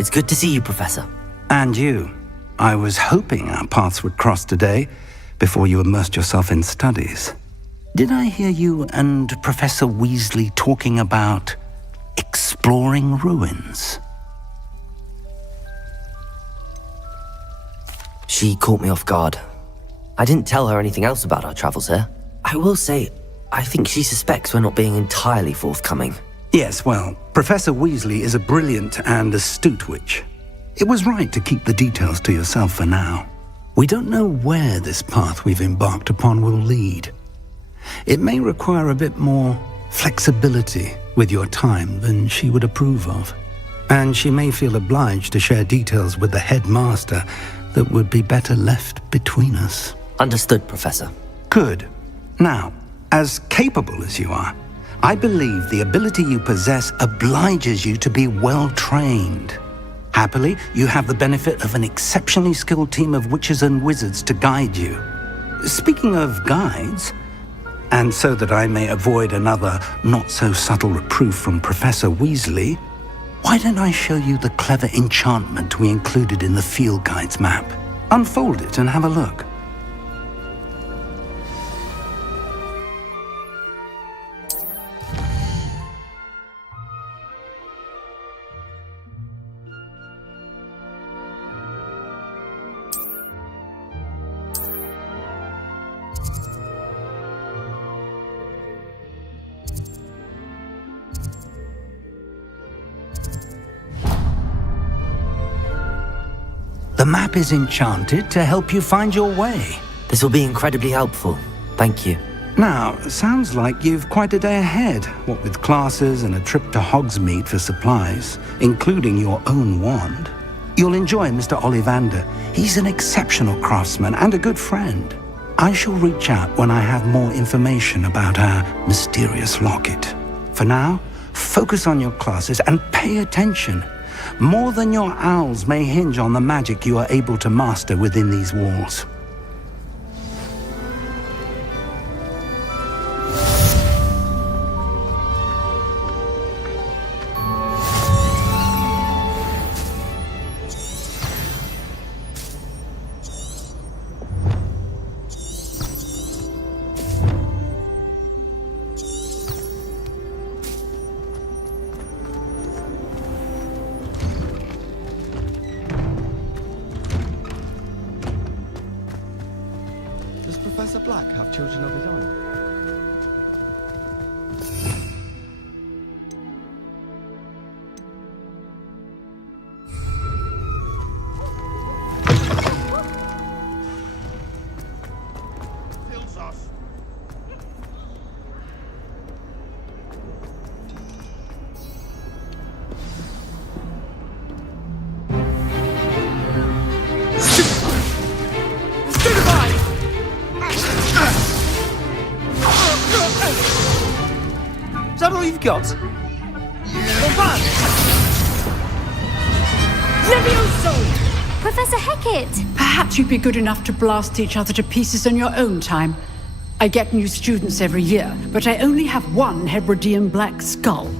It's good to see you, Professor. And you. I was hoping our paths would cross today, before you immersed yourself in studies. Did I hear you and Professor Weasley talking about exploring ruins? She caught me off guard. I didn't tell her anything else about our travels here. I will say, I think she suspects we're not being entirely forthcoming. Yes, well, Professor Weasley is a brilliant and astute witch. It was right to keep the details to yourself for now. We don't know where this path we've embarked upon will lead. It may require a bit more flexibility with your time than she would approve of. And she may feel obliged to share details with the headmaster that would be better left between us. Understood, Professor. Good. Now, as capable as you are, I believe the ability you possess obliges you to be well-trained. Happily, you have the benefit of an exceptionally skilled team of witches and wizards to guide you. Speaking of guides, and so that I may avoid another not-so-subtle reproof from Professor Weasley, why don't I show you the clever enchantment we included in the field guide's map? Unfold it and have a look. The map is enchanted to help you find your way. This will be incredibly helpful. Thank you. Now, sounds like you've quite a day ahead, what with classes and a trip to Hogsmeade for supplies, including your own wand. You'll enjoy Mr. Ollivander. He's an exceptional craftsman and a good friend. I shall reach out when I have more information about our mysterious locket. For now, focus on your classes and pay attention. More than your owls may hinge on the magic you are able to master within these walls. Does Professor Black have children of his own? Is that all you've got? Levioso! Professor Hecat! Perhaps you'd be good enough to blast each other to pieces in your own time. I get new students every year, but I only have one Hebridean black skull.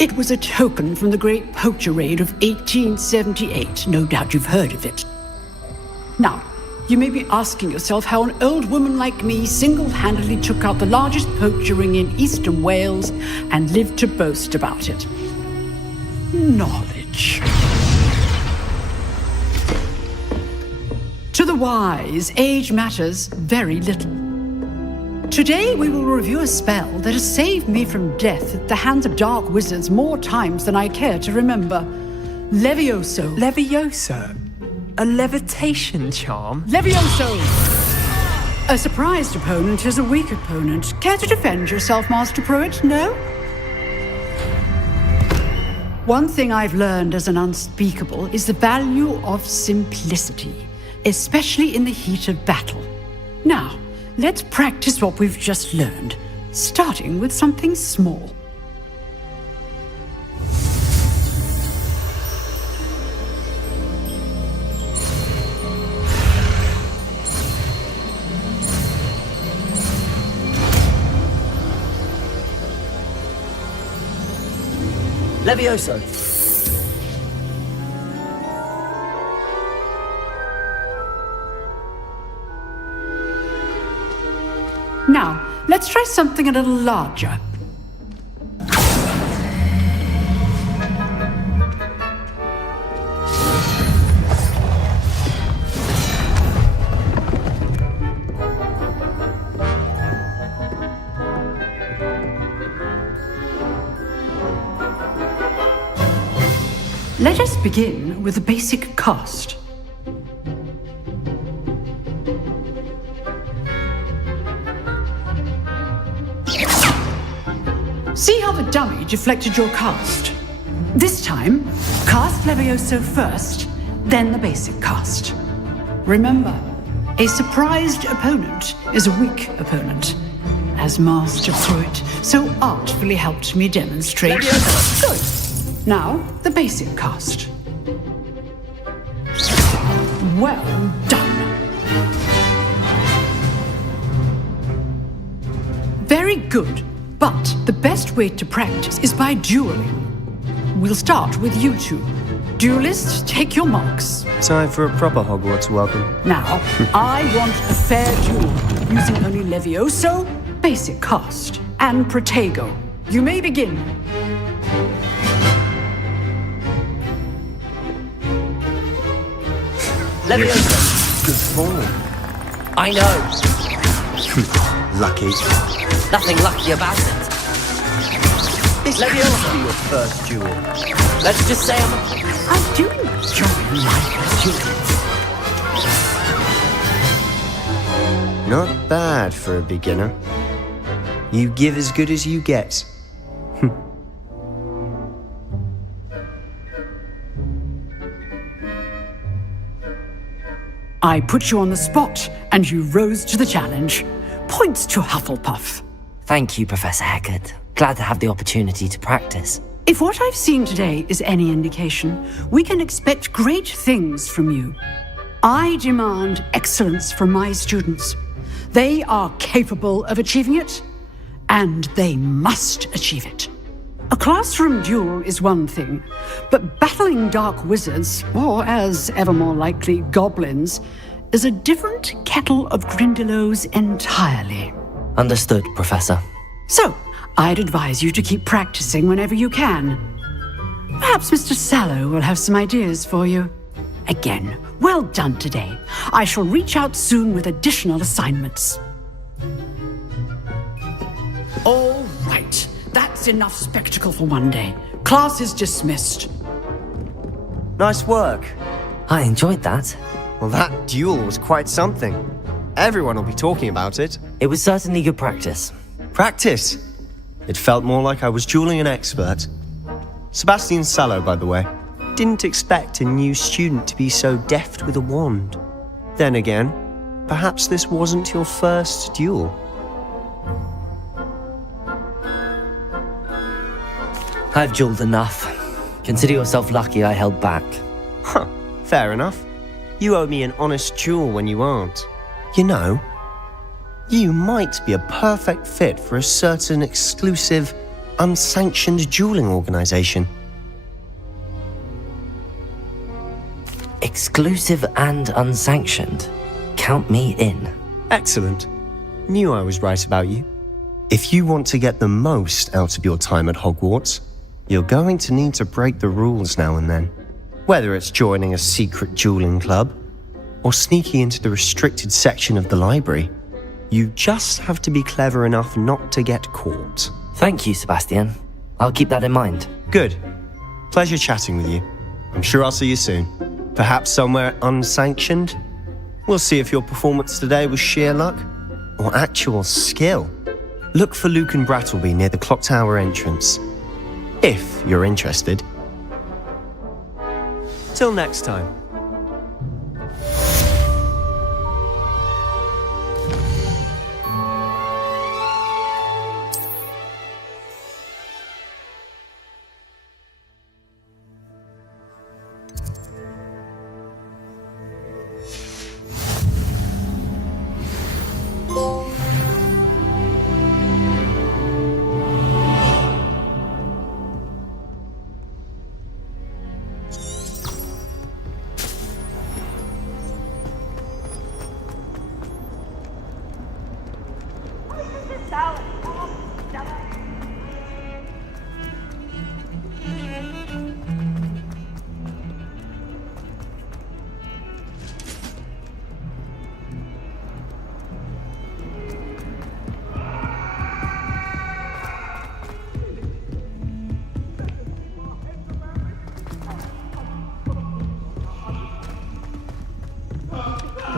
It was a token from the Great Poacher Raid of 1878. No doubt you've heard of it. Now, you may be asking yourself how an old woman like me single-handedly took out the largest poacher ring in eastern Wales and lived to boast about it. Knowledge. To the wise, age matters very little. Today we will review a spell that has saved me from death at the hands of dark wizards more times than I care to remember. Levioso. Levioso? A levitation charm? Levioso! A surprised opponent is a weak opponent. Care to defend yourself, Master Pruitt? No? One thing I've learned as an unspeakable is the value of simplicity, especially in the heat of battle. Now, let's practice what we've just learned, starting with something small. Levioso! Let's try something a little larger. Let us begin with the basic cast. See how the dummy deflected your cast? This time, cast Levioso first, then the basic cast. Remember, a surprised opponent is a weak opponent, as Master Pruitt so artfully helped me demonstrate. Good. Now, the basic cast. Well done. Very good, but the best way to practice is by dueling. We'll start with you two. Duelists, take your marks. Time for a proper Hogwarts welcome. Now, I want a fair duel, using only Levioso, basic cast, and Protego. You may begin. Levioso! Good form. I know! Lucky. Nothing lucky about it. This Levioso be your first duel. Let's just say I do enjoy life duels. Not bad for a beginner. You give as good as you get. I put you on the spot, and you rose to the challenge. Points to Hufflepuff. Thank you, Professor Hecat. Glad to have the opportunity to practice. If what I've seen today is any indication, we can expect great things from you. I demand excellence from my students. They are capable of achieving it, and they must achieve it. A classroom duel is one thing, but battling dark wizards, or as ever more likely, goblins, is a different kettle of Grindylows entirely. Understood, Professor. So, I'd advise you to keep practicing whenever you can. Perhaps Mr. Sallow will have some ideas for you. Again, well done today. I shall reach out soon with additional assignments. All right. That's enough spectacle for one day. Class is dismissed. Nice work. I enjoyed that. Well, that duel was quite something. Everyone will be talking about it. It was certainly good practice. Practice. It felt more like I was dueling an expert. Sebastian Sallow, by the way. Didn't expect a new student to be so deft with a wand. Then again, perhaps this wasn't your first duel. I've dueled enough. Consider yourself lucky I held back. Huh, fair enough. You owe me an honest duel when you aren't. You know, you might be a perfect fit for a certain exclusive, unsanctioned dueling organization. Exclusive and unsanctioned. Count me in. Excellent. Knew I was right about you. If you want to get the most out of your time at Hogwarts, you're going to need to break the rules now and then. Whether it's joining a secret dueling club, or sneaking into the restricted section of the library, you just have to be clever enough not to get caught. Thank you, Sebastian. I'll keep that in mind. Good. Pleasure chatting with you. I'm sure I'll see you soon. Perhaps somewhere unsanctioned? We'll see if your performance today was sheer luck or actual skill. Look for Luke and Brattleby near the clock tower entrance, if you're interested. Till next time.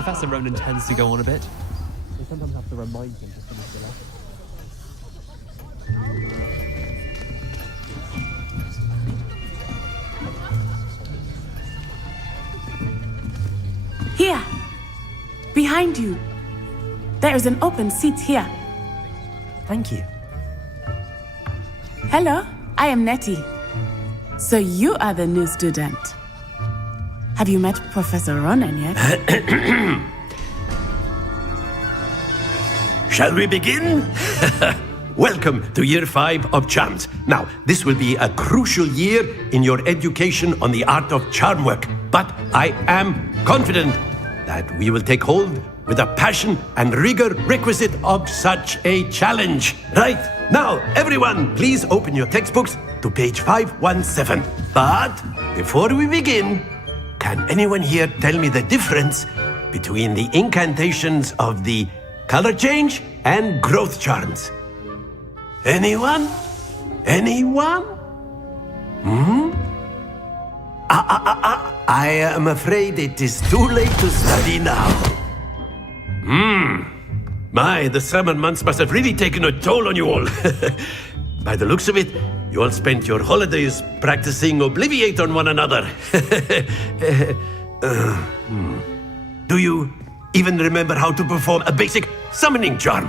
Professor Ronan tends to go on a bit. We sometimes have to remind him to finish the lesson. Here! Behind you! There is an open seat here. Thank you. Hello, I am Nettie. So you are the new student. Have you met Professor Ronan yet? Shall we begin? Welcome to Year 5 of Charms. Now, this will be a crucial year in your education on the art of charm work. But I am confident that we will take hold with the passion and rigor requisite of such a challenge. Right, now, everyone, please open your textbooks to page 517. But before we begin, can anyone here tell me the difference between the incantations of the color change and growth charms? Anyone? Anyone? I am afraid it is too late to study now. My, the summer months must have really taken a toll on you all. By the looks of it, you all spent your holidays practicing Obliviate on one another. Do you even remember how to perform a basic summoning charm?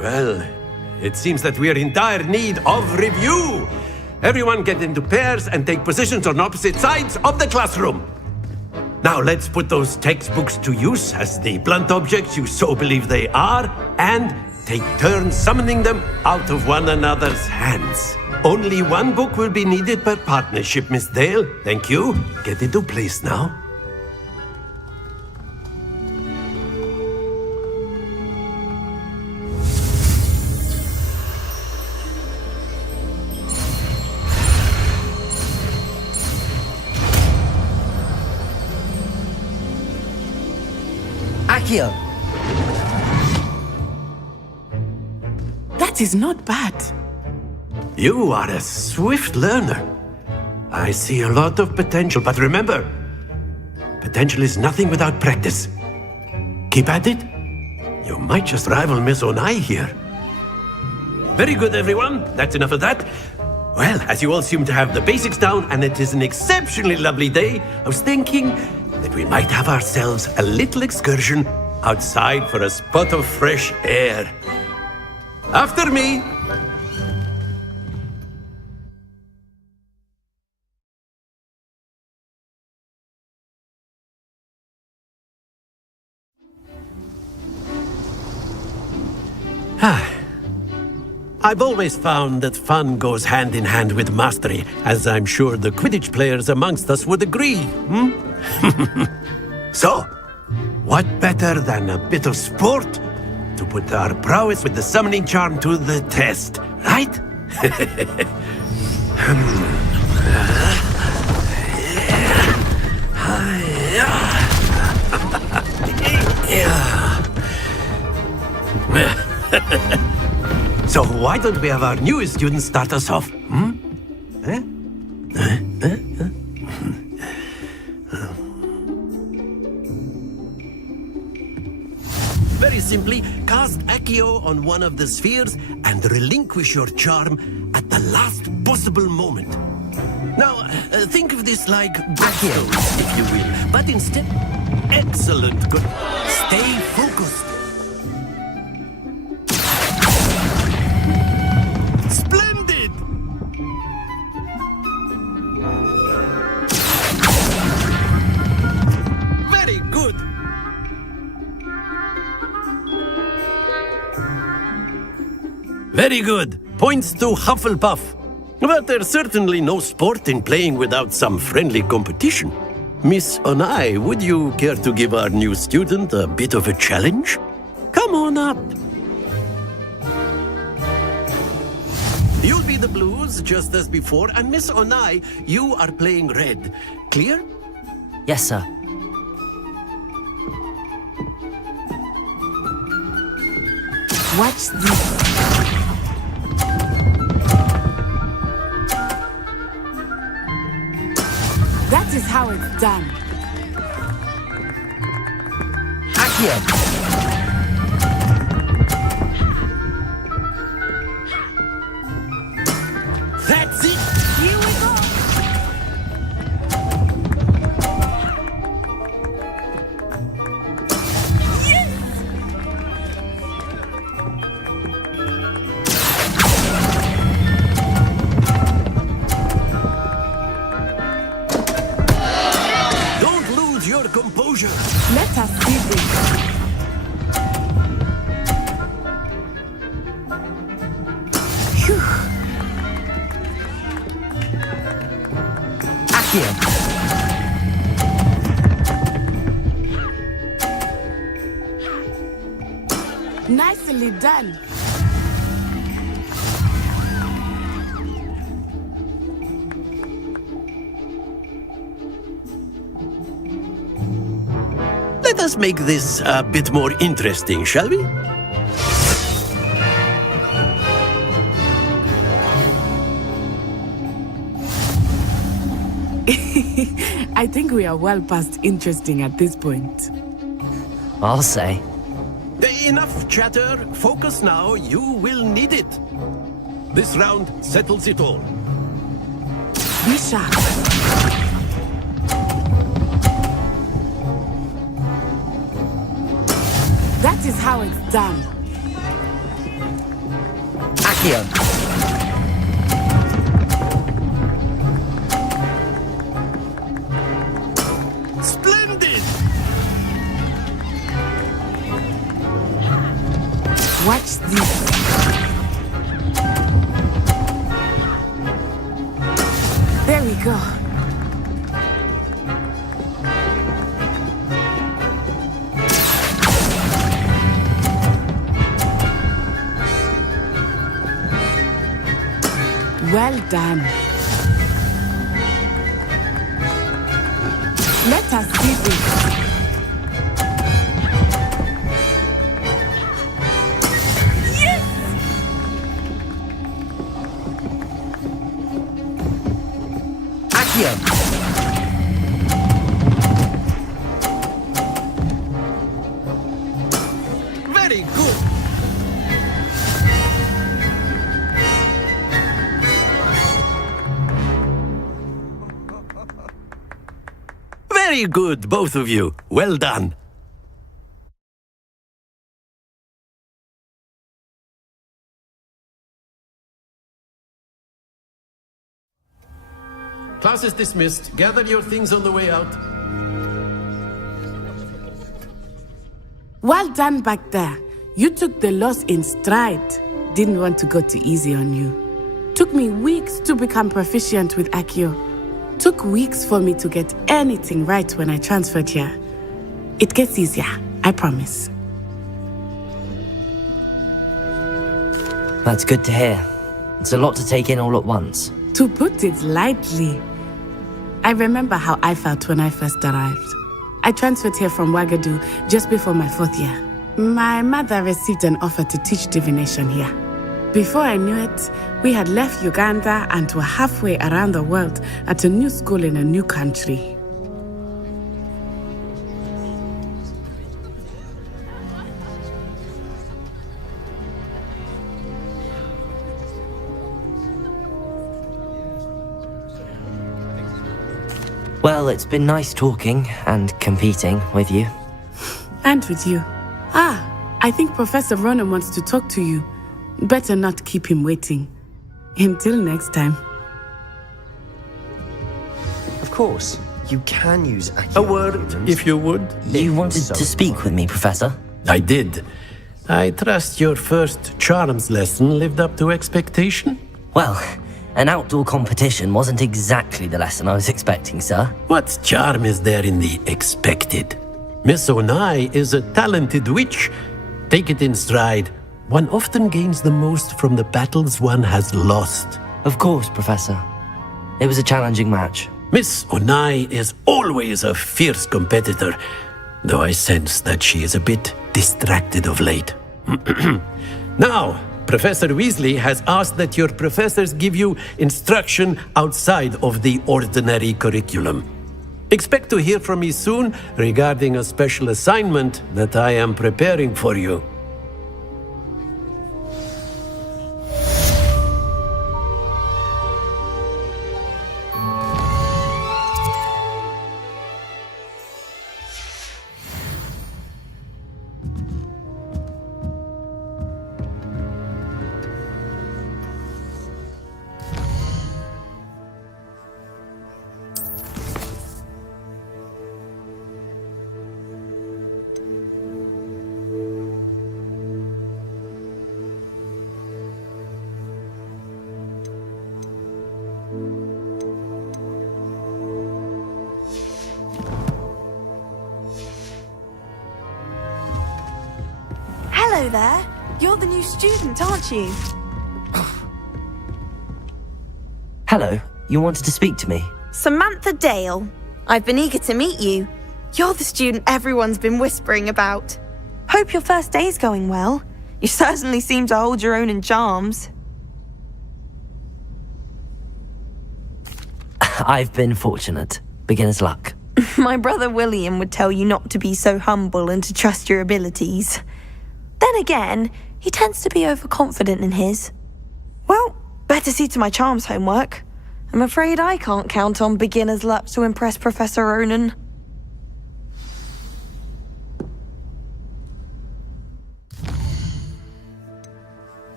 Well, it seems that we are in dire need of review. Everyone get into pairs and take positions on opposite sides of the classroom. Now let's put those textbooks to use as the blunt objects you so believe they are, and take turns summoning them out of one another's hands. Only one book will be needed per partnership, Miss Dale. Thank you. Get into place now. Accio! That is not bad. You are a swift learner. I see a lot of potential, but remember, potential is nothing without practice. Keep at it. You might just rival Miss Onai here. Very good, everyone. That's enough of that. Well, as you all seem to have the basics down, and it is an exceptionally lovely day, I was thinking that we might have ourselves a little excursion outside for a spot of fresh air. After me. I've always found that fun goes hand in hand with mastery, as I'm sure the Quidditch players amongst us would agree. So, what better than a bit of sport to put our prowess with the summoning charm to the test, right? So why don't we have our newest student start us off? Very simply, cast Accio on one of the spheres and relinquish your charm at the last possible moment. Now, think of this like Breakpoint, if you will, but instead, excellent, good. Stay focused. Splendid! Very good. Very good. Points to Hufflepuff. But there's certainly no sport in playing without some friendly competition. Miss Onai, would you care to give our new student a bit of a challenge? Come on up. You'll be the blues, just as before, and Miss Onai, you are playing red. Clear? Yes, sir. Watch this. how it's done. Accio! That's it! Here we go. Don't lose your composure! Let us see this. Phew. Accio! Nicely done. Let us make this a bit more interesting, shall we? I think we are well past interesting at this point. I'll say. Enough chatter. Focus now. You will need it. This round settles it all. Be sharp. That is how it's done. Accio! Splendid! Watch this. There we go. Well done. Let us see this. Accio! Very good. Very good, both of you. Well done. Class is dismissed. Gather your things on the way out. Well done back there. You took the loss in stride. Didn't want to go too easy on you. Took me weeks to become proficient with Accio. Took weeks for me to get anything right when I transferred here. It gets easier, I promise. That's good to hear. It's a lot to take in all at once. To put it lightly, I remember how I felt when I first arrived. I transferred here from Ouagadougou just before my 4th year. My mother received an offer to teach divination here. Before I knew it, we had left Uganda and were halfway around the world at a new school in a new country. Well, it's been nice talking and competing with you. And with you. I think Professor Ronan wants to talk to you. Better not keep him waiting. Until next time. Of course, you can use Accio. A word, if you would. You wanted to speak with me, Professor? I did. I trust your first charms lesson lived up to expectation? Well, an outdoor competition wasn't exactly the lesson I was expecting, sir. What charm is there in the expected? Miss Onai is a talented witch. Take it in stride. One often gains the most from the battles one has lost. Of course, Professor. It was a challenging match. Miss Onai is always a fierce competitor, though I sense that she is a bit distracted of late. Now, Professor Weasley has asked that your professors give you instruction outside of the ordinary curriculum. Expect to hear from me soon regarding a special assignment that I am preparing for you. Hello there. You're the new student, aren't you? Hello, you wanted to speak to me? Samantha Dale. I've been eager to meet you. You're the student everyone's been whispering about. Hope your first day's going well. You certainly seem to hold your own in charms. I've been fortunate. Beginner's luck. My brother William would tell you not to be so humble and to trust your abilities. Then again, he tends to be overconfident in his. Well, better see to my charms homework. I'm afraid I can't count on beginner's luck to impress Professor Ronan.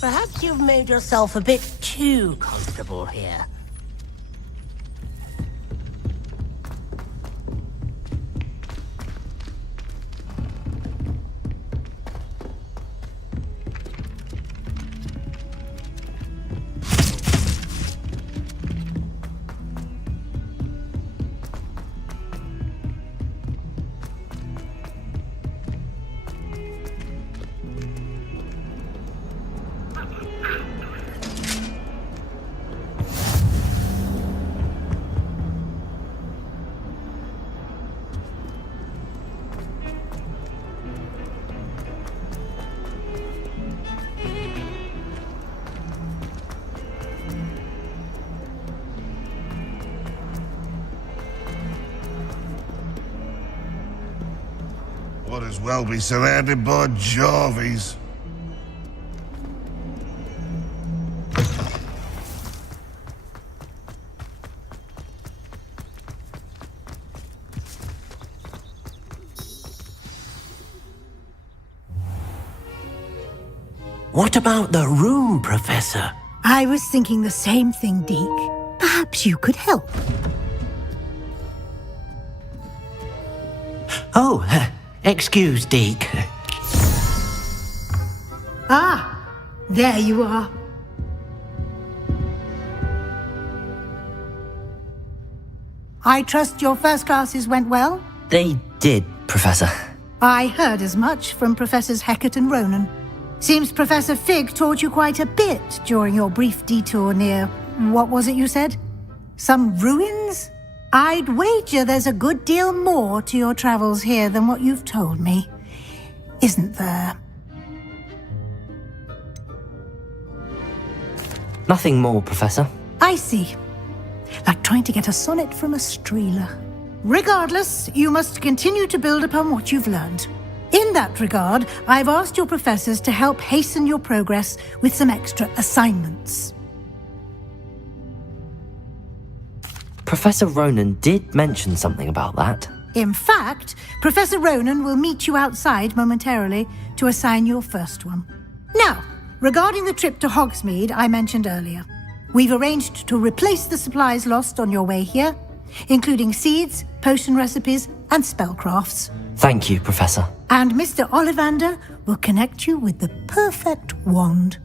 Perhaps you've made yourself a bit too comfortable here. Might as well be surrounded by Jarvies. What about the room, Professor? I was thinking the same thing, Deke. Perhaps you could help. Oh, excuse, Deke. Ah, there you are. I trust your first classes went well? They did, Professor. I heard as much from Professors Hecat and Ronan. Seems Professor Fig taught you quite a bit during your brief detour near... what was it you said? Some ruins? I'd wager there's a good deal more to your travels here than what you've told me. Isn't there? Nothing more, Professor. I see. Like trying to get a sonnet from a streeler. Regardless, you must continue to build upon what you've learned. In that regard, I've asked your professors to help hasten your progress with some extra assignments. Professor Ronan did mention something about that. In fact, Professor Ronan will meet you outside momentarily to assign your first one. Now, regarding the trip to Hogsmeade I mentioned earlier, we've arranged to replace the supplies lost on your way here, including seeds, potion recipes, and spellcrafts. Thank you, Professor. And Mr. Ollivander will connect you with the perfect wand.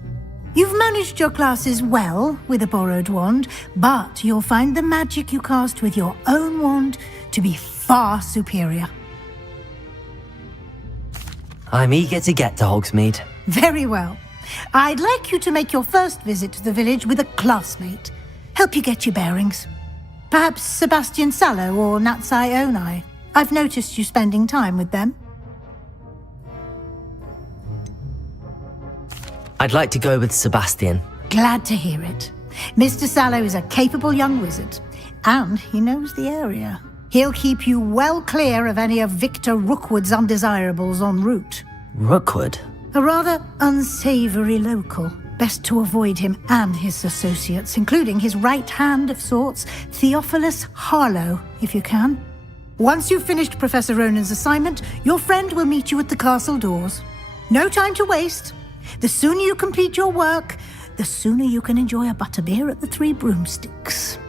You've managed your classes well with a borrowed wand, but you'll find the magic you cast with your own wand to be far superior. I'm eager to get to Hogsmeade. Very well. I'd like you to make your first visit to the village with a classmate. Help you get your bearings. Perhaps Sebastian Sallow or Natsai Onai. I've noticed you spending time with them. I'd like to go with Sebastian. Glad to hear it. Mr. Sallow is a capable young wizard, and he knows the area. He'll keep you well clear of any of Victor Rookwood's undesirables en route. Rookwood? A rather unsavory local. Best to avoid him and his associates, including his right hand of sorts, Theophilus Harlow, if you can. Once you've finished Professor Ronan's assignment, your friend will meet you at the castle doors. No time to waste. The sooner you complete your work, the sooner you can enjoy a butterbeer at the Three Broomsticks.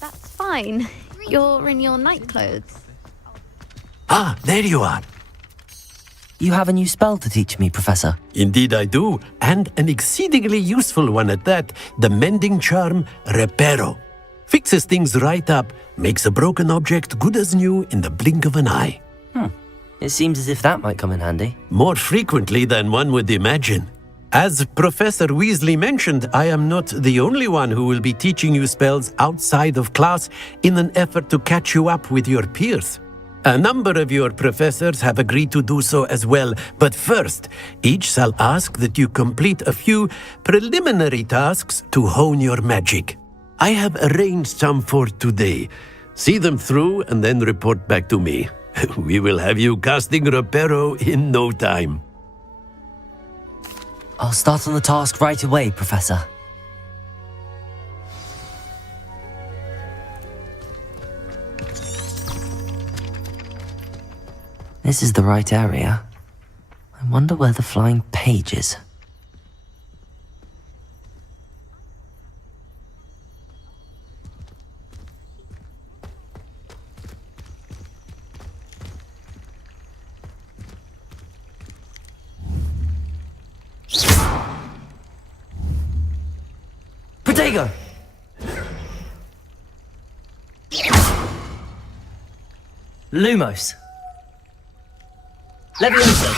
That's fine. You're in your night clothes. Ah, there you are. You have a new spell to teach me, Professor. Indeed I do, and an exceedingly useful one at that. The mending charm, Reparo. Fixes things right up, makes a broken object good as new in the blink of an eye. It seems as if that might come in handy. More frequently than one would imagine. As Professor Weasley mentioned, I am not the only one who will be teaching you spells outside of class in an effort to catch you up with your peers. A number of your professors have agreed to do so as well, but first, each shall ask that you complete a few preliminary tasks to hone your magic. I have arranged some for today. See them through and then report back to me. We will have you casting Reparo in no time. I'll start on the task right away, Professor. This is the right area. I wonder where the flying page is. Protego! Lumos! Levioso!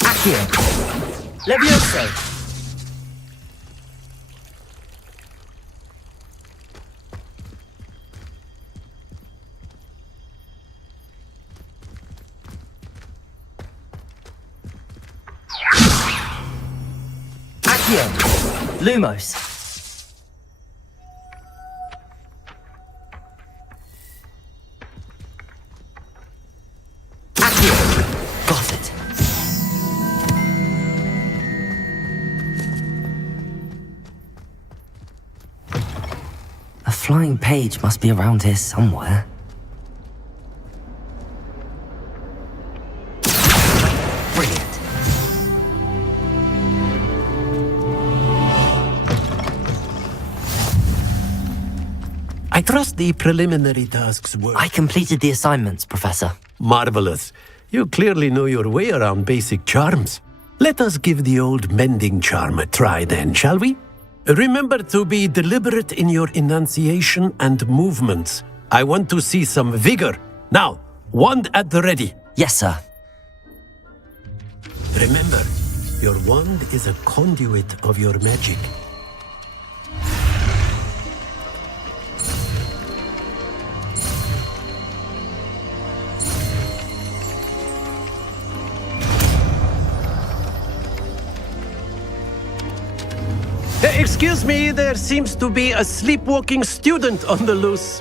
Accio! Levioso! Accio! Lumos! Got it. A flying page must be around here somewhere. Brilliant. I trust the preliminary tasks were... I completed the assignments, Professor. Marvelous. You clearly know your way around basic charms. Let us give the old mending charm a try then, shall we? Remember to be deliberate in your enunciation and movements. I want to see some vigor. Now, wand at the ready. Yes, sir. Remember, your wand is a conduit of your magic. Excuse me, there seems to be a sleepwalking student on the loose.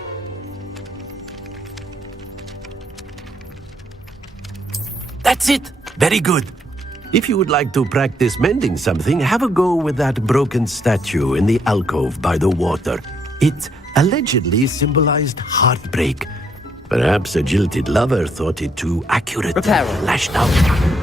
That's it. Very good. If you would like to practice mending something, have a go with that broken statue in the alcove by the water. It allegedly symbolized heartbreak. Perhaps a jilted lover thought it too accurate and lashed out.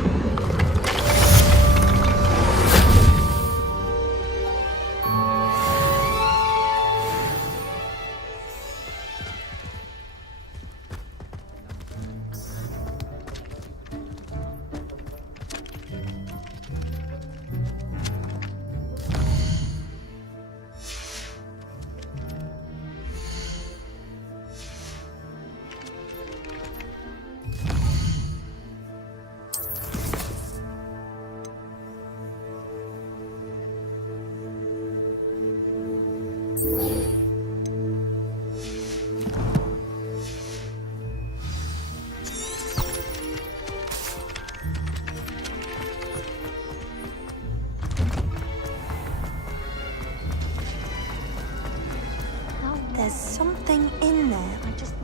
There's something in there. I just...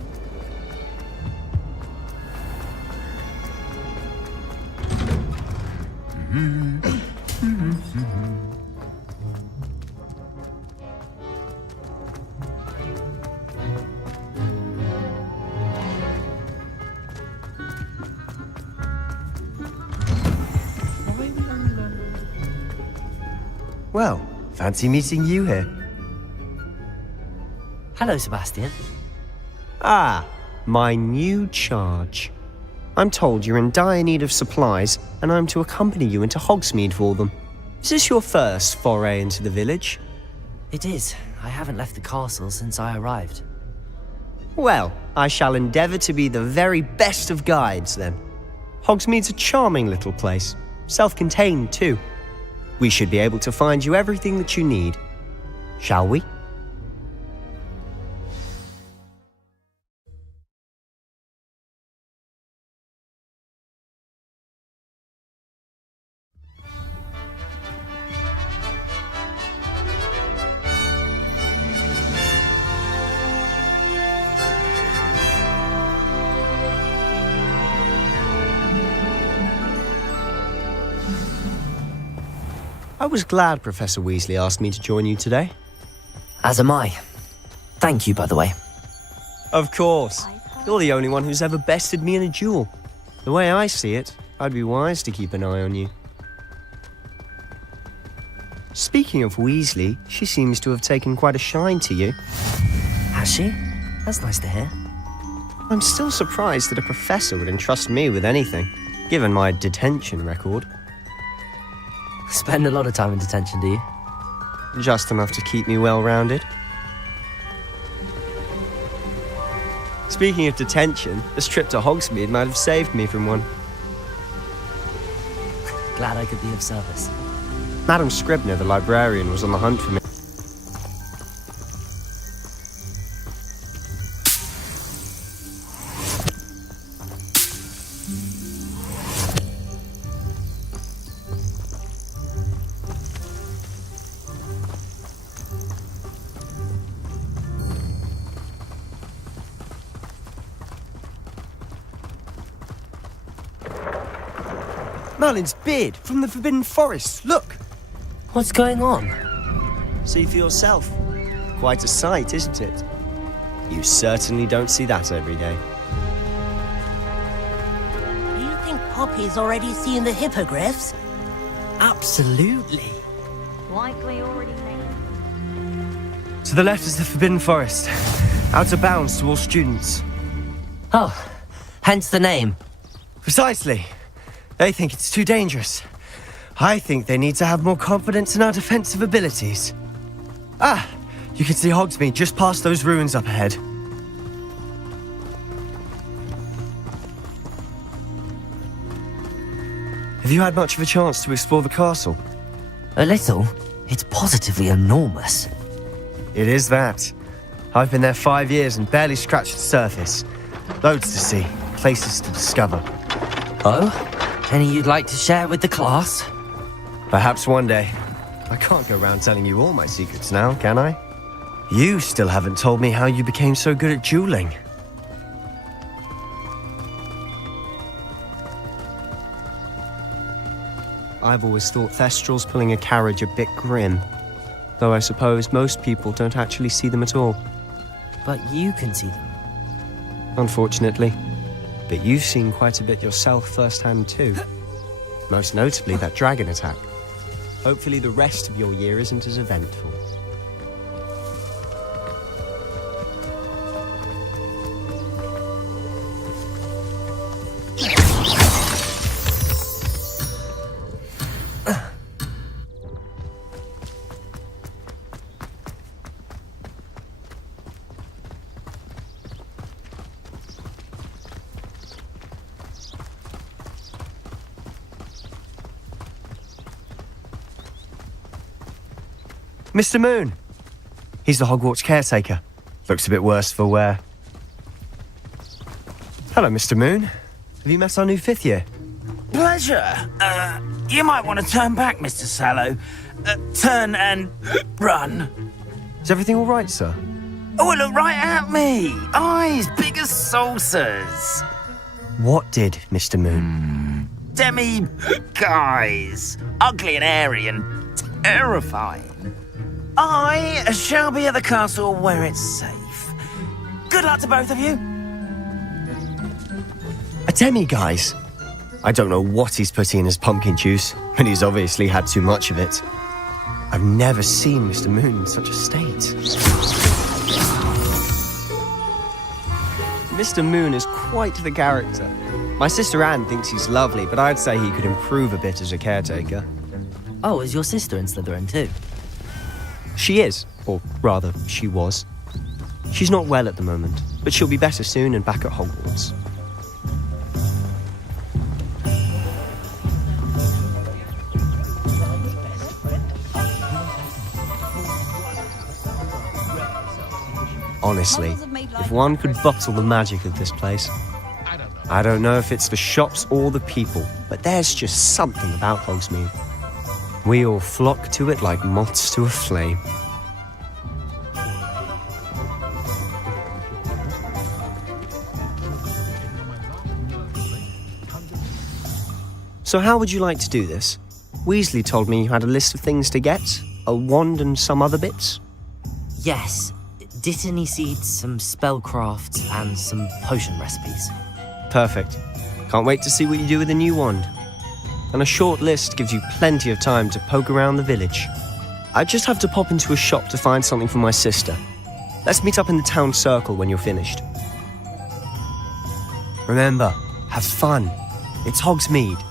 Well, fancy meeting you here. Hello, Sebastian. Ah, my new charge. I'm told you're in dire need of supplies, and I'm to accompany you into Hogsmeade for them. Is this your first foray into the village? It is. I haven't left the castle since I arrived. Well, I shall endeavour to be the very best of guides, then. Hogsmeade's a charming little place, self-contained too. We should be able to find you everything that you need. Shall we? I was glad Professor Weasley asked me to join you today. As am I. Thank you, by the way. Of course. You're the only one who's ever bested me in a duel. The way I see it, I'd be wise to keep an eye on you. Speaking of Weasley, she seems to have taken quite a shine to you. Has she? That's nice to hear. I'm still surprised that a professor would entrust me with anything, given my detention record. Spend a lot of time in detention, do you? Just enough to keep me well-rounded. Speaking of detention, this trip to Hogsmeade might have saved me from one. Glad I could be of service. Madam Scribner, the librarian, was on the hunt for me. Merlin's beard from the Forbidden Forest, look! What's going on? See for yourself. Quite a sight, isn't it? You certainly don't see that every day. Do you think Poppy's already seen the hippogriffs? Absolutely. Likely already made. To the left is the Forbidden Forest. Out of bounds to all students. Oh, hence the name. Precisely. They think it's too dangerous. I think they need to have more confidence in our defensive abilities. Ah, you can see Hogsmeade just past those ruins up ahead. Have you had much of a chance to explore the castle? A little. It's positively enormous. It is that. I've been there 5 years and barely scratched the surface. Loads to see, places to discover. Oh? Any you'd like to share with the class? Perhaps one day. I can't go around telling you all my secrets now, can I? You still haven't told me how you became so good at dueling. I've always thought Thestrals pulling a carriage a bit grim, though I suppose most people don't actually see them at all. But you can see them. Unfortunately. But you've seen quite a bit yourself firsthand too. Most notably that dragon attack. Hopefully the rest of your year isn't as eventful. Mr. Moon! He's the Hogwarts caretaker. Looks a bit worse for wear. Hello, Mr. Moon. Have you met our new 5th year? Pleasure. You might want to turn back, Mr. Sallow. Turn and run. Is everything all right, sir? Oh, look right at me. Eyes big as saucers. What did, Mr. Moon? Guys. Ugly and airy and terrifying. I shall be at the castle where it's safe. Good luck to both of you. A demi-guise? I don't know what he's putting in his pumpkin juice, but he's obviously had too much of it. I've never seen Mr. Moon in such a state. Mr. Moon is quite the character. My sister Anne thinks he's lovely, but I'd say he could improve a bit as a caretaker. Oh, is your sister in Slytherin too? She is, or rather, she was. She's not well at the moment, but she'll be better soon and back at Hogwarts. Honestly, if one could bottle the magic of this place. I don't know if it's the shops or the people, but there's just something about Hogsmeade. We all flock to it like moths to a flame. So how would you like to do this? Weasley told me you had a list of things to get, a wand and some other bits. Yes. Dittany seeds, some spellcrafts, and some potion recipes. Perfect. Can't wait to see what you do with the new wand. And a short list gives you plenty of time to poke around the village. I just have to pop into a shop to find something for my sister. Let's meet up in the town circle when you're finished. Remember, have fun. It's Hogsmeade.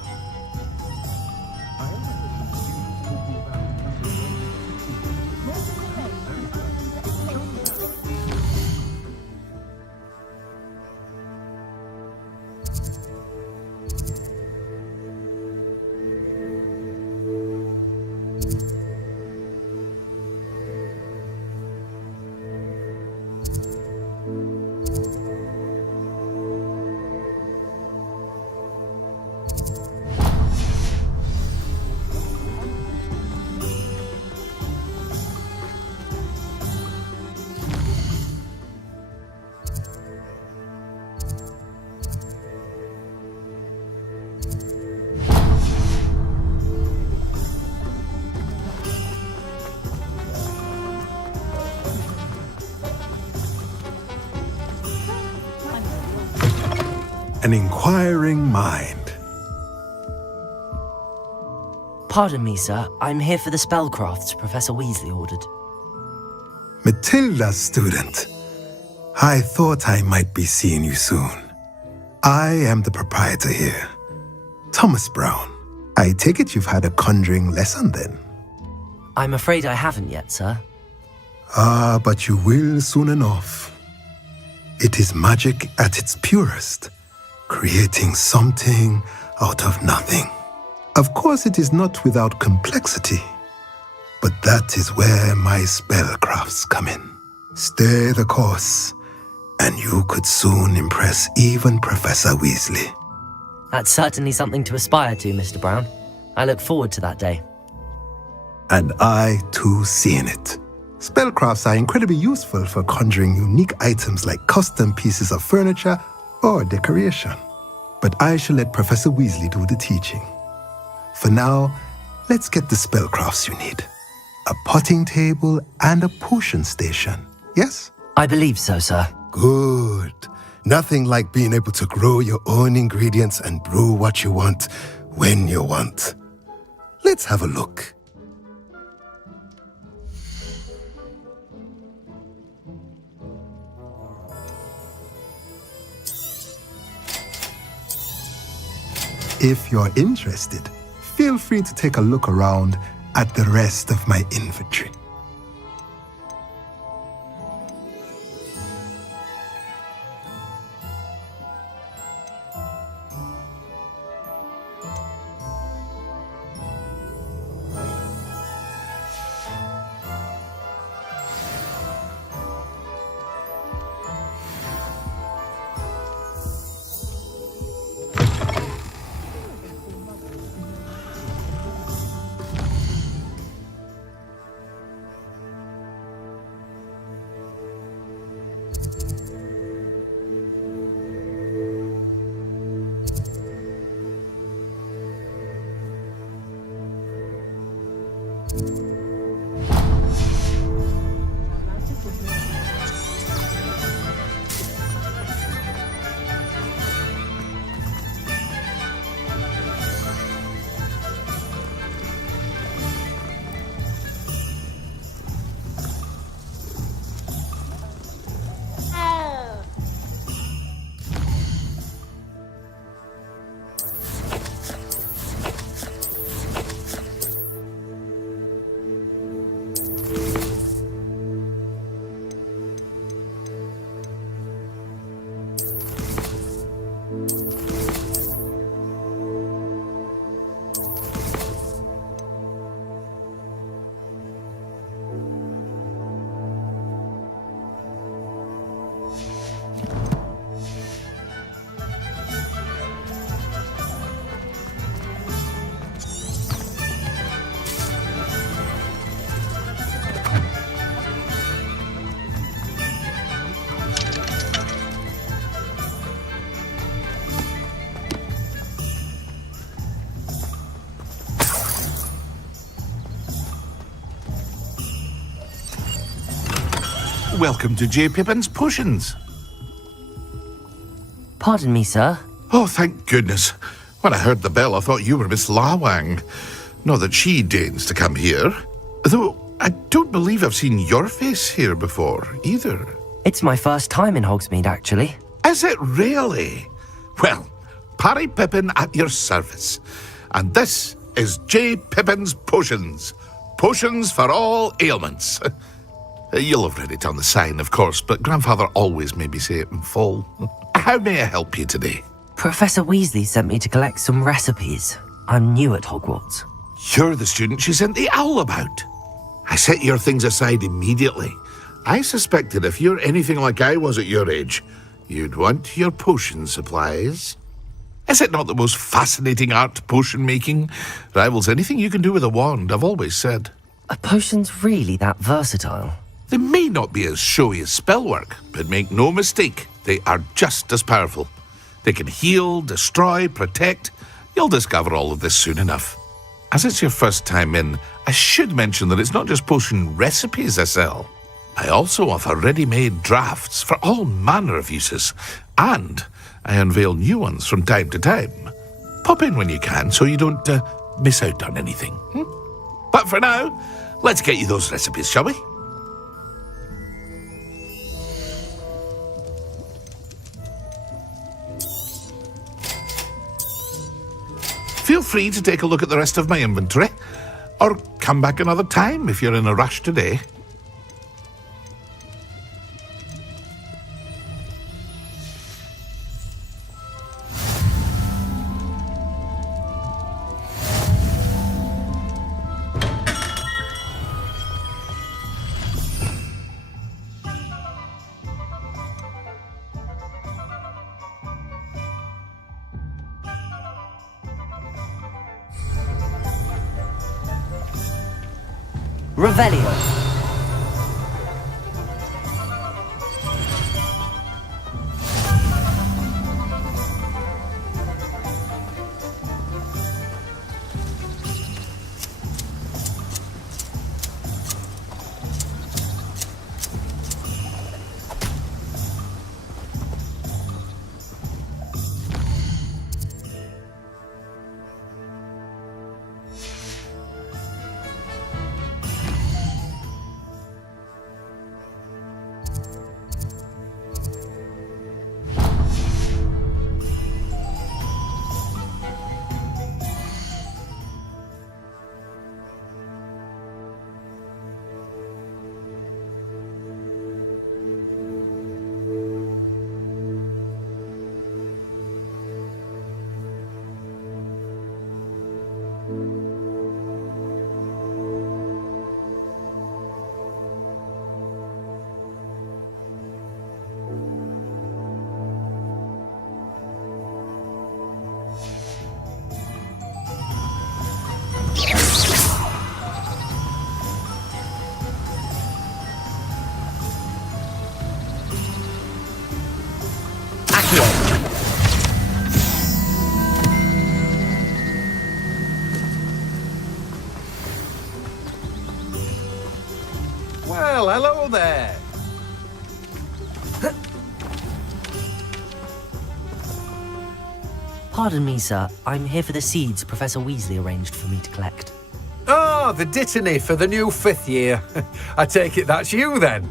An inquiring mind. Pardon me, sir. I'm here for the spellcrafts Professor Weasley ordered. Matilda's student. I thought I might be seeing you soon. I am the proprietor here, Thomas Brown. I take it you've had a conjuring lesson then? I'm afraid I haven't yet, sir. Ah, but you will soon enough. It is magic at its purest, creating something out of nothing. Of course, it is not without complexity, but that is where my spellcrafts come in. Stay the course, and you could soon impress even Professor Weasley. That's certainly something to aspire to, Mr. Brown. I look forward to that day. And I, too, seen it. Spellcrafts are incredibly useful for conjuring unique items like custom pieces of furniture or decoration. But I shall let Professor Weasley do the teaching. For now, let's get the spellcrafts you need. A potting table and a potion station, yes? I believe so, sir. Good. Nothing like being able to grow your own ingredients and brew what you want when you want. Let's have a look. If you're interested, feel free to take a look around at the rest of my inventory. Welcome to J. Pippin's Potions. Pardon me, sir. Oh, thank goodness. When I heard the bell, I thought you were Miss Lawang. Not that she deigns to come here. Though, I don't believe I've seen your face here before, either. It's my first time in Hogsmeade, actually. Is it really? Well, Parry Pippin at your service. And this is J. Pippin's Potions. Potions for all ailments. You'll have read it on the sign, of course, but Grandfather always made me say it in full. How may I help you today? Professor Weasley sent me to collect some recipes. I'm new at Hogwarts. You're the student she sent the owl about. I set your things aside immediately. I suspected if you're anything like I was at your age, you'd want your potion supplies. Is it not the most fascinating art, potion making? Rivals anything you can do with a wand, I've always said. Are potions really that versatile? They may not be as showy as spellwork, but make no mistake, they are just as powerful. They can heal, destroy, protect. You'll discover all of this soon enough. As it's your first time in, I should mention that it's not just potion recipes I sell. I also offer ready-made drafts for all manner of uses, and I unveil new ones from time to time. Pop in when you can so you don't miss out on anything. But for now, let's get you those recipes, shall we? Feel free to take a look at the rest of my inventory, or come back another time if you're in a rush today. Revelio. Well, hello there. Pardon me, sir. I'm here for the seeds Professor Weasley arranged for me to collect. Ah, the dittany for the new 5th year. I take it that's you then.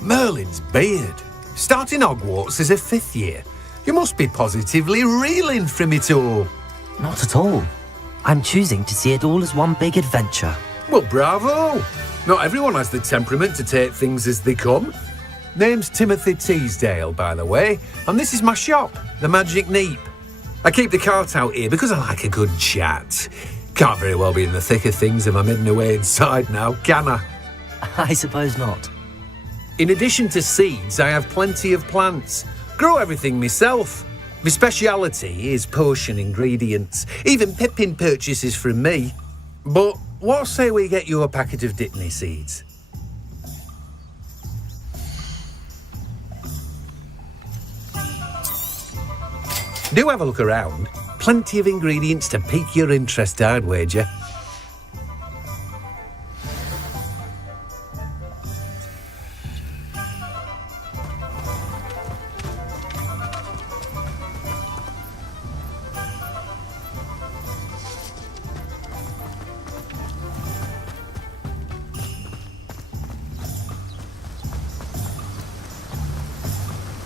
Merlin's beard. Starting Hogwarts as a 5th year. You must be positively reeling from it all. Not at all. I'm choosing to see it all as one big adventure. Well, bravo. Not everyone has the temperament to take things as they come. Name's Timothy Teasdale, by the way, and this is my shop, the Magic Neep. I keep the cart out here because I like a good chat. Can't very well be in the thick of things if I'm hidden away inside now, can I? I suppose not. In addition to seeds, I have plenty of plants. Grow everything myself. My speciality is potion ingredients. Even Pippin purchases from me. But what say we get you a packet of Dittany seeds? Do have a look around. Plenty of ingredients to pique your interest, I'd wager.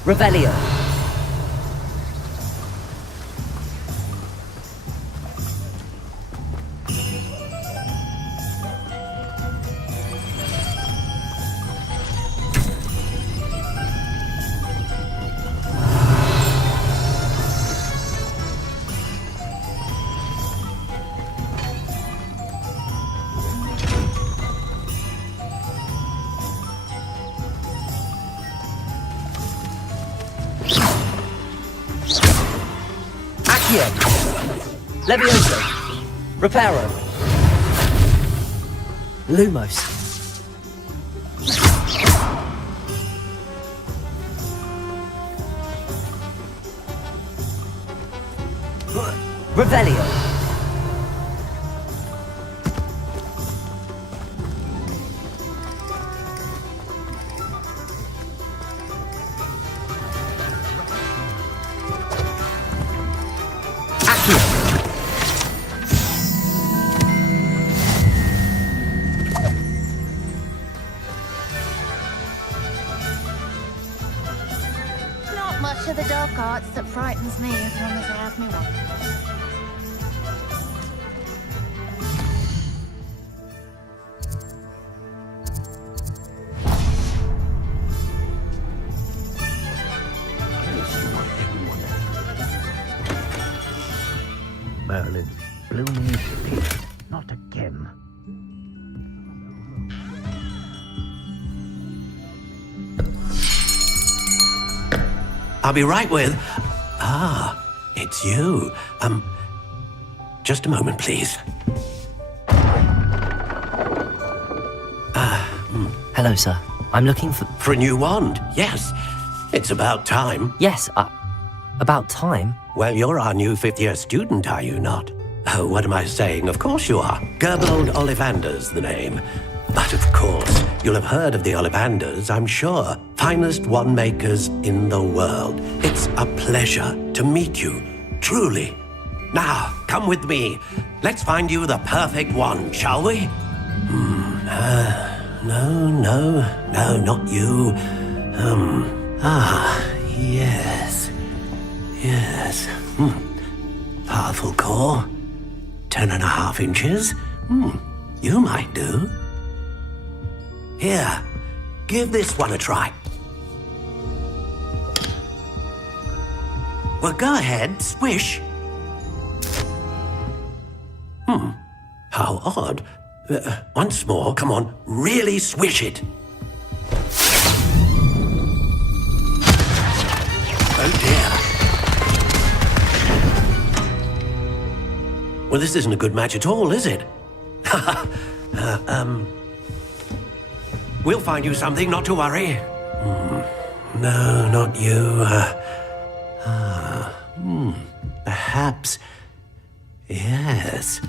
Revelio. Accio. Levioso. Reparo. Lumos. Revelio. Not much of the dark arts that frightens me as long as I have me one. Merlin, blooming spear, not again. I'll be right with... Ah, it's you. Just a moment, please. Hello, sir. I'm looking for... For a new wand, yes. It's about time. Yes, about time? Well, you're our new fifth-year student, are you not? Oh, what am I saying? Of course you are. Gerbold Ollivander's the name. But of course, you'll have heard of the Ollivanders, I'm sure. Finest wand makers in the world. It's a pleasure to meet you, truly. Now, come with me. Let's find you the perfect wand, shall we? No, not you. Yes. Powerful core. 10.5 inches. You might do. Here, give this one a try. Well, go ahead, swish. How odd. Once more, come on, really swish it. Oh dear. Well, this isn't a good match at all, is it? We'll find you something, not to worry. No, not you. Perhaps. Yes.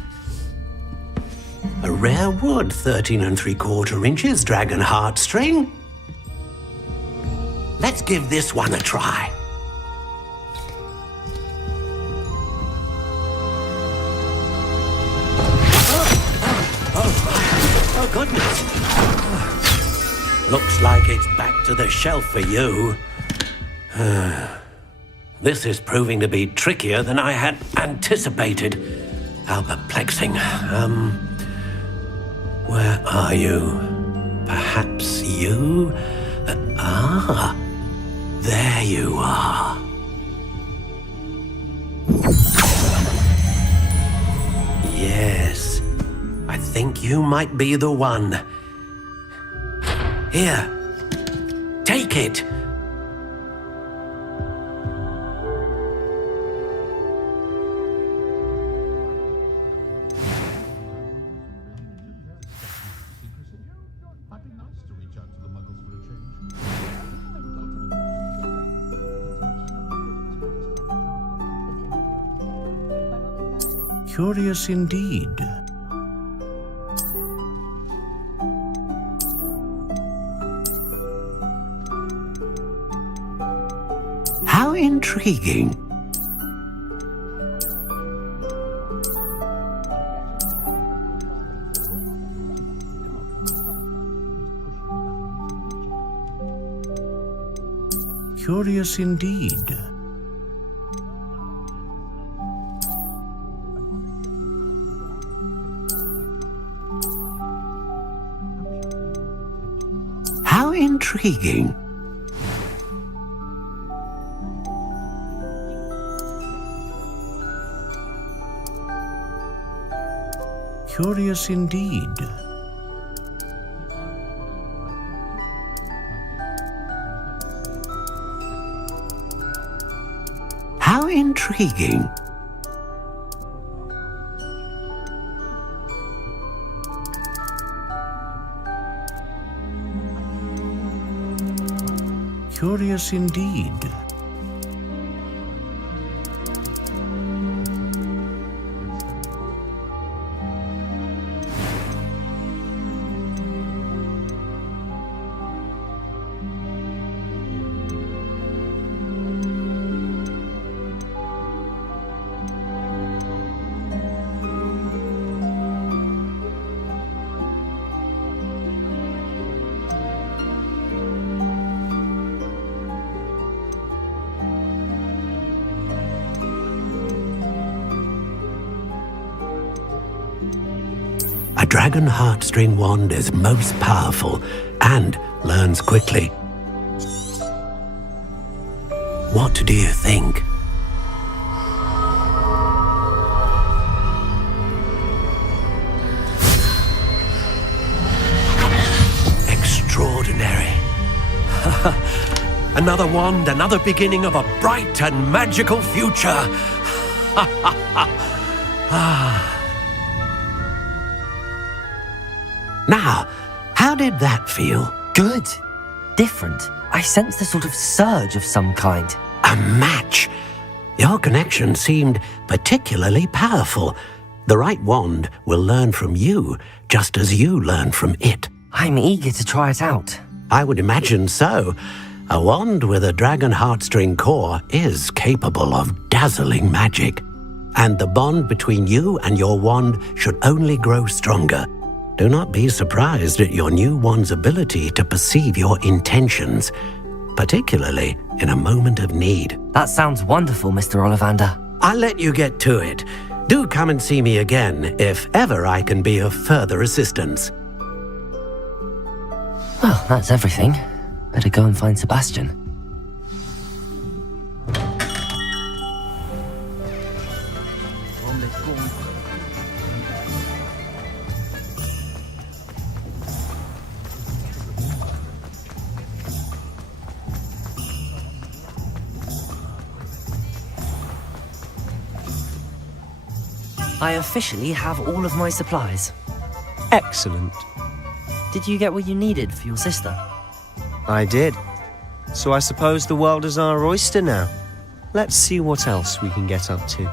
A rare wood, 13 3/4 inches, dragon heartstring. Let's give this one a try. Oh, goodness. Looks like it's back to the shelf for you. This is proving to be trickier than I had anticipated. How perplexing. Where are you? Perhaps you? There you are. Yes, I think you might be the one. Here, take it. Curious indeed. How intriguing. Curious indeed. How intriguing. Curious indeed. How intriguing. Curious indeed. A dragon heartstring wand is most powerful and learns quickly. What do you think? Extraordinary. Another wand, another beginning of a bright and magical future. Now, how did that feel? Good. Different. I sensed a sort of surge of some kind. A match? Your connection seemed particularly powerful. The right wand will learn from you, just as you learn from it. I'm eager to try it out. I would imagine so. A wand with a dragon heartstring core is capable of dazzling magic. And the bond between you and your wand should only grow stronger. Do not be surprised at your new wand's ability to perceive your intentions, particularly in a moment of need. That sounds wonderful, Mr. Ollivander. I'll let you get to it. Do come and see me again if ever I can be of further assistance. Well, that's everything. Better go and find Sebastian. I officially have all of my supplies. Excellent. Did you get what you needed for your sister? I did. So I suppose the world is our oyster now. Let's see what else we can get up to.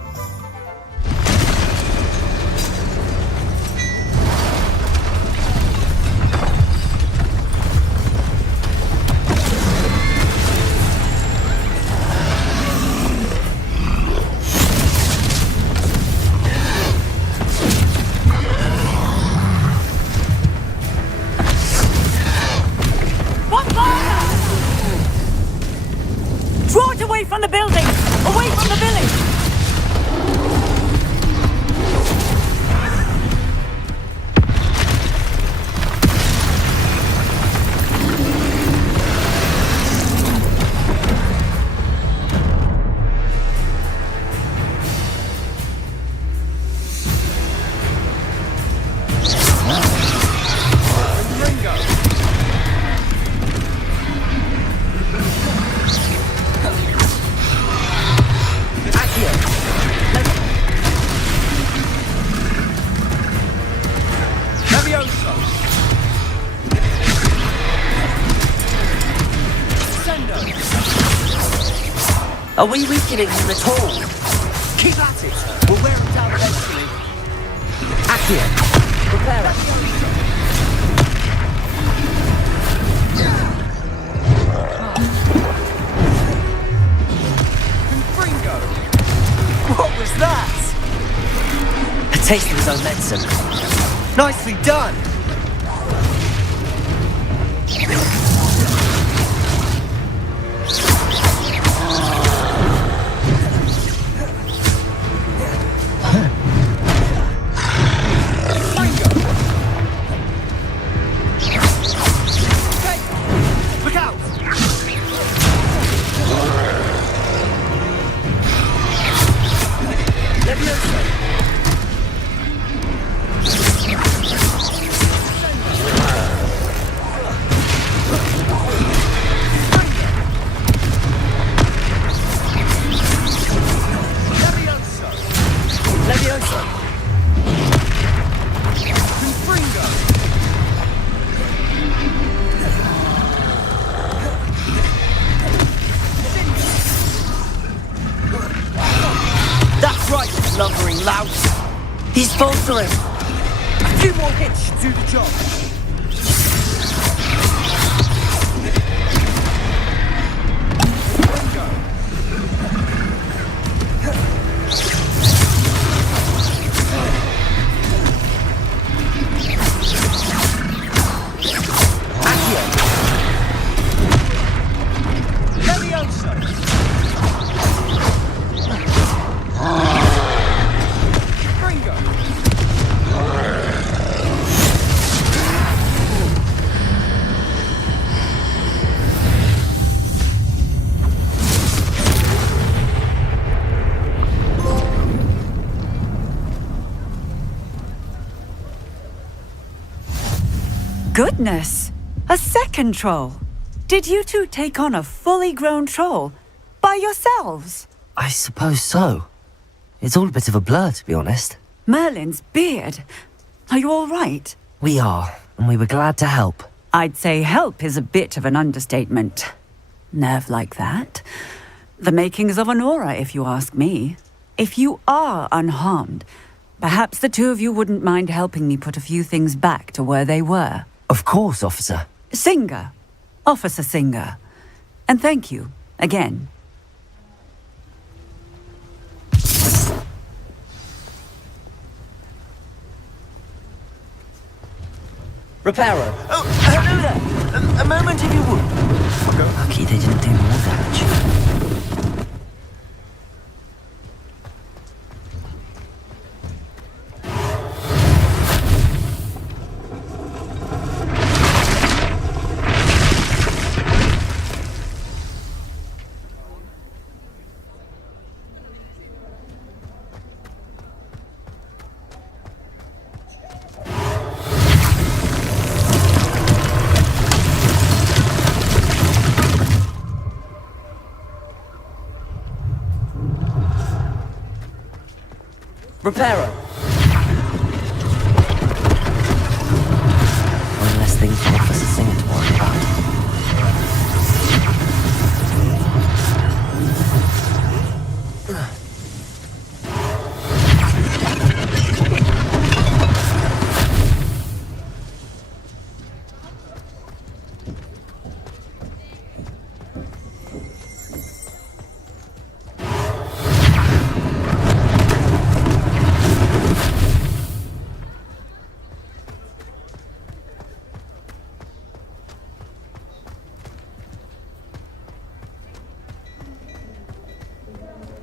Draw it away from the building! Away from the village! Levioso! Are we weakening him at all? Keep at it! We'll wear him down eventually. Accio, prepare us. What was that? A taste of his own medicine. Nicely done! Look out! Levioso! That's right, you lumbering louse. He's faltering. A few more hits should do the job. Goodness! A second troll! Did you two take on a fully grown troll? By yourselves? I suppose so. It's all a bit of a blur, to be honest. Merlin's beard! Are you all right? We are, and we were glad to help. I'd say help is a bit of an understatement. Nerve like that. The makings of an aura, if you ask me. If you are unharmed, perhaps the two of you wouldn't mind helping me put a few things back to where they were. Of course, officer. Singer. Officer Singer. And thank you, again. Reparo. Oh, hello there. A moment if you would. Lucky they didn't do more damage. Reparo. One less thing for Officer Singer to worry about.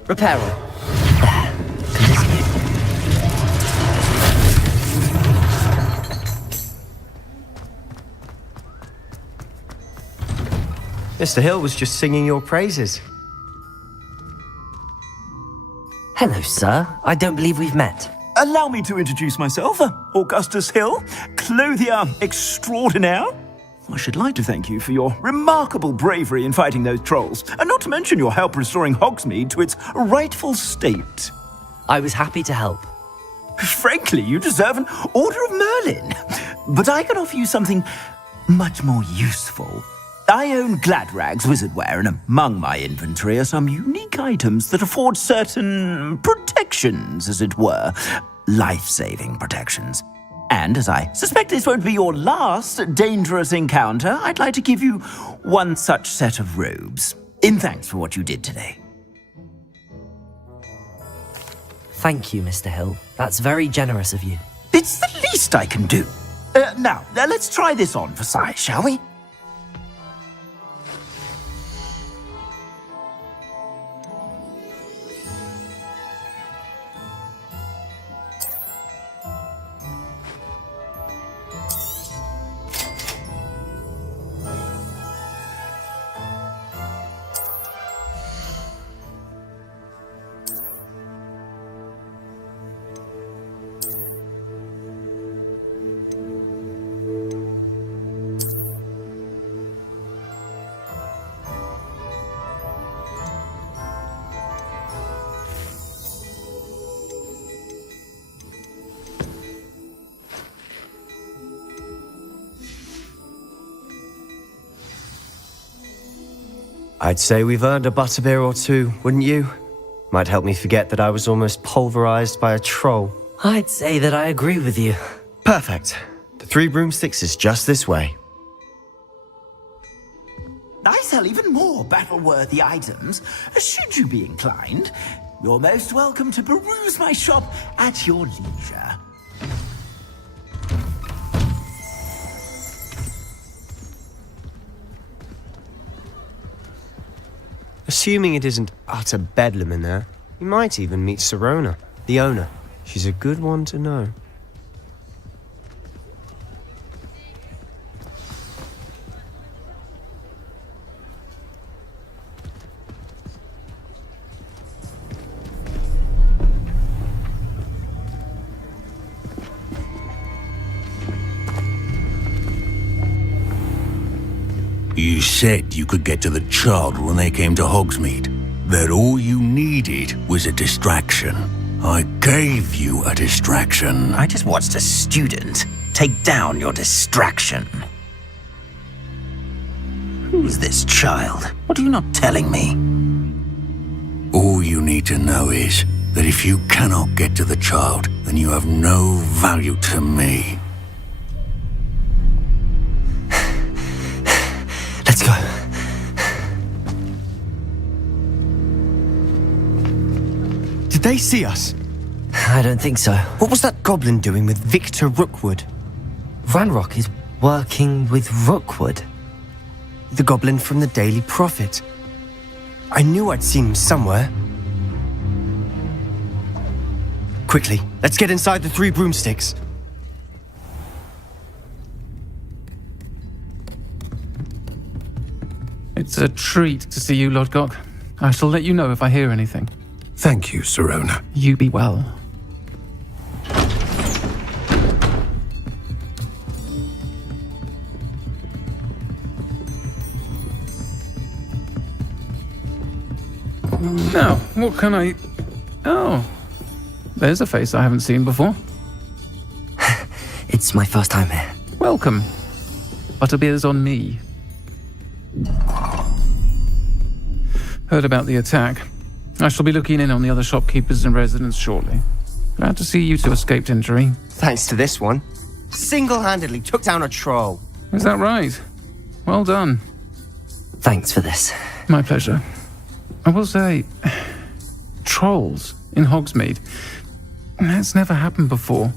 Reparo. Mr. Hill was just singing your praises. Hello, sir. I don't believe we've met. Allow me to introduce myself, Augustus Hill, clothier extraordinaire. I should like to thank you for your remarkable bravery in fighting those trolls, and not to mention your help restoring Hogsmeade to its rightful state. I was happy to help. Frankly, you deserve an Order of Merlin. But I can offer you something much more useful. I own Gladrag's wizardware, and among my inventory are some unique items that afford certain protections, as it were. Life-saving protections. And as I suspect this won't be your last dangerous encounter, I'd like to give you one such set of robes, in thanks for what you did today. Thank you, Mr. Hill. That's very generous of you. It's the least I can do. Now, let's try this on for size, shall we? I'd say we've earned a butterbeer or two, wouldn't you? Might help me forget that I was almost pulverized by a troll. I'd say that I agree with you. Perfect. The 3 broomsticks is just this way. I sell even more battle-worthy items. Should you be inclined, you're most welcome to peruse my shop at your leisure. Assuming it isn't utter bedlam in there, you might even meet Sirona, the owner. She's a good one to know. You said you could get to the child when they came to Hogsmeade. That all you needed was a distraction. I gave you a distraction. I just watched a student take down your distraction. Who's this child? What are you not telling me? All you need to know is that if you cannot get to the child, then you have no value to me. Let's go. Did they see us? I don't think so. What was that goblin doing with Victor Rookwood? Ragnarok is working with Rookwood. The goblin from the Daily Prophet. I knew I'd seen him somewhere. Quickly, let's get inside the 3 broomsticks. It's a treat to see you, Lodgok. I shall let you know if I hear anything. Thank you, Sirona. You be well. Now, what can I... Oh, there's a face I haven't seen before. It's my first time here. Welcome. Butterbeer's on me. Heard about the attack. I shall be looking in on the other shopkeepers and residents shortly. Glad to see you two escaped injury. Thanks to this one. Single-handedly took down a troll. Is that right? Well done. Thanks for this. My pleasure. I will say, trolls in Hogsmeade. That's never happened before.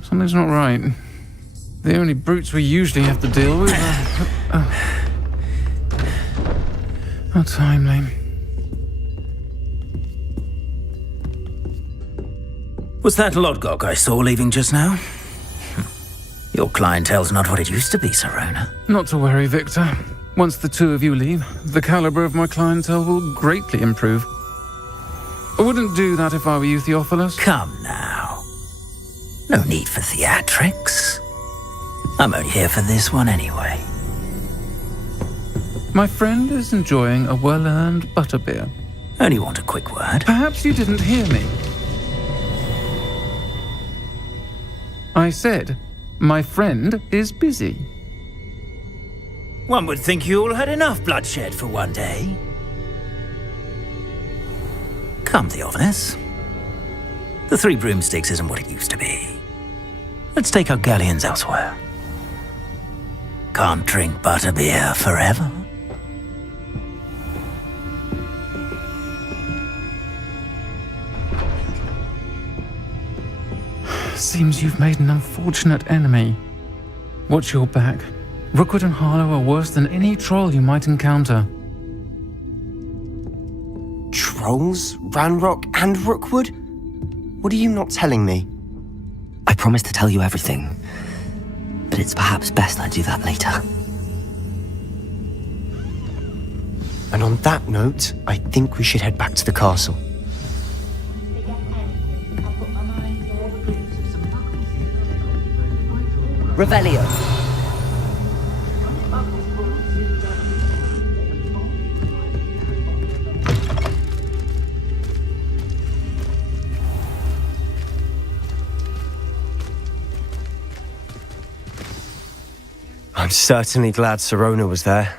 Something's not right. The only brutes we usually have to deal with are... How timely. Was that Lodgok I saw leaving just now? Your clientele's not what it used to be, Sirona. Not to worry, Victor. Once the two of you leave, the caliber of my clientele will greatly improve. I wouldn't do that if I were you, Theophilus. Come now. No need for theatrics. I'm only here for this one anyway. My friend is enjoying a well-earned butterbeer. Only want a quick word. Perhaps you didn't hear me. I said, my friend is busy. One would think you all had enough bloodshed for one day. Come, Theophilus. The 3 broomsticks isn't what it used to be. Let's take our galleons elsewhere. Can't drink butterbeer forever. Seems you've made an unfortunate enemy. Watch your back. Rookwood and Harlow are worse than any troll you might encounter. Trolls? Ragnarok and Rookwood? What are you not telling me? I promised to tell you everything, but it's perhaps best I do that later. And on that note, I think we should head back to the castle. Revelio. I'm certainly glad Sirona was there.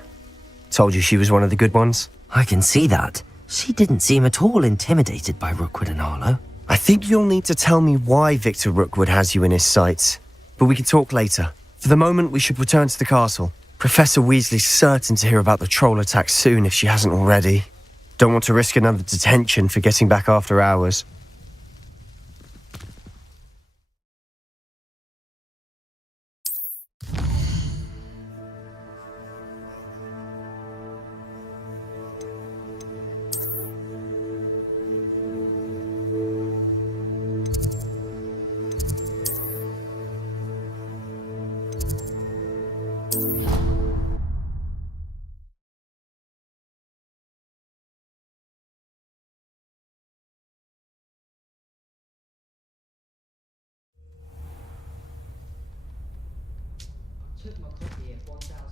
Told you she was one of the good ones. I can see that. She didn't seem at all intimidated by Rookwood and Harlow. I think you'll need to tell me why Victor Rookwood has you in his sights. But we can talk later. For the moment, we should return to the castle. Professor Weasley's certain to hear about the troll attack soon if she hasn't already. Don't want to risk another detention for getting back after hours. Took my copy at 1,000.